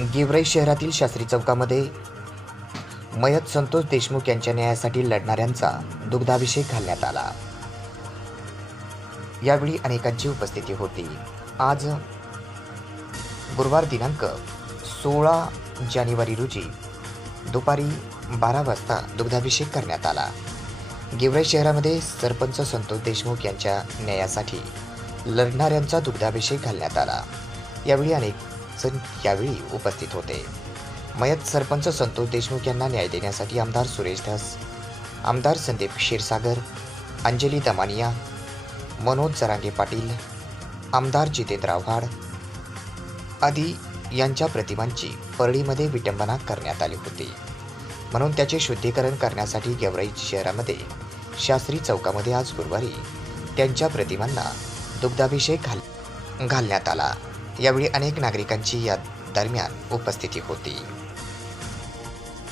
गेवराई शहरातील शास्त्री चौकामध्ये मयत संतोष देशमुख यांच्या न्यायासाठी लढणाऱ्यांचा दुग्धाभिषेक घालण्यात आला. यावेळी अनेकांची उपस्थिती होती. आज गुरुवार दिनांक सोळा जानेवारी रोजी दुपारी बारा वाजता दुग्धाभिषेक करण्यात आला. गेवराई शहरामध्ये सरपंच संतोष देशमुख यांच्या न्यायासाठी लढणाऱ्यांचा दुग्धाभिषेक घालण्यात आला. यावेळी अनेक अडचण यावेळी उपस्थित होते. मयत सरपंच संतोष देशमुख यांना न्याय देण्यासाठी आमदार सुरेश धस आमदार संदीप क्षीरसागर अंजली दमानिया मनोज जरांगे पाटील आमदार जितेंद्र आव्हाड आदी यांच्या प्रतिमांची परळीमध्ये विटंबना करण्यात आली होती. म्हणून त्याचे शुद्धीकरण करण्यासाठी गेवराई शहरामध्ये शास्त्री चौकामध्ये आज गुरुवारी त्यांच्या प्रतिमांना दुग्धाभिषेक घाल घालण्यात आला. यावेळी अनेक नागरिकांची या दरम्यान उपस्थिती होती.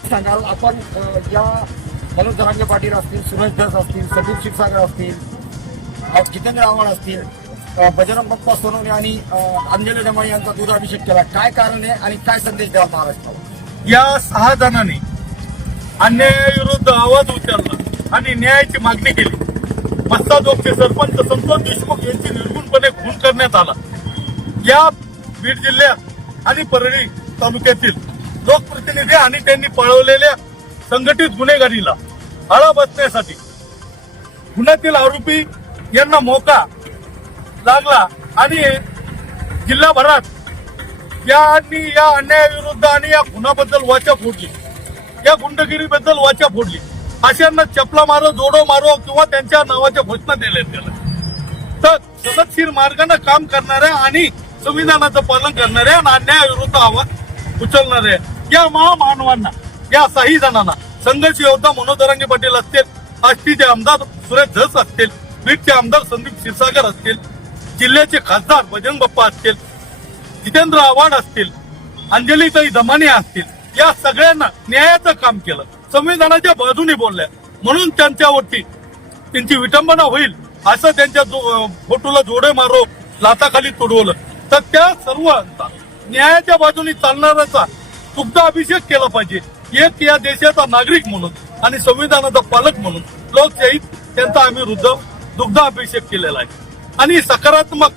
सांगाल आपण या मनोज पाटील असतील सुरेश धस असतील संदीप क्षीरसागर असतील जितेंद्र आव्हाड असतील बजरंग बाप्पा सोनवणे आणि अंजली दमाई यांचा दुधाभिषेक केला. काय कारण आहे आणि काय संदेश द्याल महाराष्ट्राला या सहा जणांनी अन्यायाविरुद्ध आवाज उचलला आणि न्यायाची मागणी केली. मस्ताजोगचे सरपंच संतोष देशमुख यांची निर्गुणपणे खून करण्यात आला. या बीड जिल्ह्यात आणि परळी तालुक्यातील लोकप्रतिनिधी आणि त्यांनी पळवलेल्या संघटित गुन्हेगारीला आळा बसण्यासाठी गुन्ह्यातील आरोपी यांना मोका लागला आणि जिल्हाभरात यांनी या अन्यायाविरुद्ध आणि या खुनाबद्दल वाचा फोडली. या गुंडगिरीबद्दल वाचा फोडली. अशांना चपला मारो जोडो मारो किंवा त्यांच्या नावाच्या घोषणा दिल्या गेल्या तर सदतशीर मार्गाने काम करणाऱ्या आणि संविधानाचं पालन करणाऱ्या आणि अन्यायाविरुद्ध आवाज उचलणाऱ्या या महामानवांना या साही जणांना संघर्ष योद्धा मनोदरांगे पाटील असतील आष्टीचे आमदार सुरेश धस असतील बीडचे आमदार संदीप क्षीरसागर असतील जिल्ह्याचे खासदार बजरंग बाप्पा असतील जितेंद्र आव्हाड असतील अंजलीताई दमाने असतील या सगळ्यांना न्यायाचं काम केलं संविधानाच्या बाजूने बोलल्या. म्हणून त्यांच्यावरती त्यांची विटंबना होईल असं त्यांच्या फोटोला जोडे मारो लाताखाली तुडवलं. तर त्या सर्व न्यायाच्या बाजूने चालणाऱ्याचा दुग्ध अभिषेक केला पाहिजे. एक या देशाचा नागरिक म्हणून आणि संविधानाचा पालक म्हणून लोकशाहीत त्यांचा आम्ही रुद्ध दुग्ध अभिषेक केलेला आहे. आणि सकारात्मक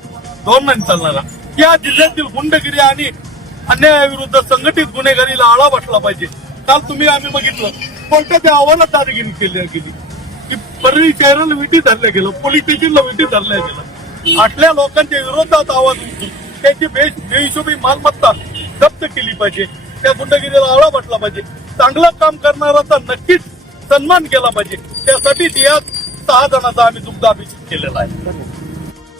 धोरणाने चालणारा. या जिल्ह्यातील गुंडगिरी आणि अन्यायाविरुद्ध संघटित गुन्हेगारीला आळा बसला पाहिजे. काल तुम्ही आम्ही बघितलं कोर्टाच्या आव्हानात दादागिरी केली गेली. की परळी शहराला विटी धरल्या गेलं पोलीस स्टेशनला विटी धरल्या गेलं. आटल्या लोकांच्या विरोधात आवाज उठून त्यांची बेश बेहिशोबी मालमत्ता जप्त केली पाहिजे. त्या गुंडगिरीला आळा वाटला पाहिजे. चांगलं काम करणाराचा नक्कीच सन्मान केला पाहिजे. त्यासाठी या सहा जणांचा आम्ही दुग्ध अभिषेक केलेला आहे.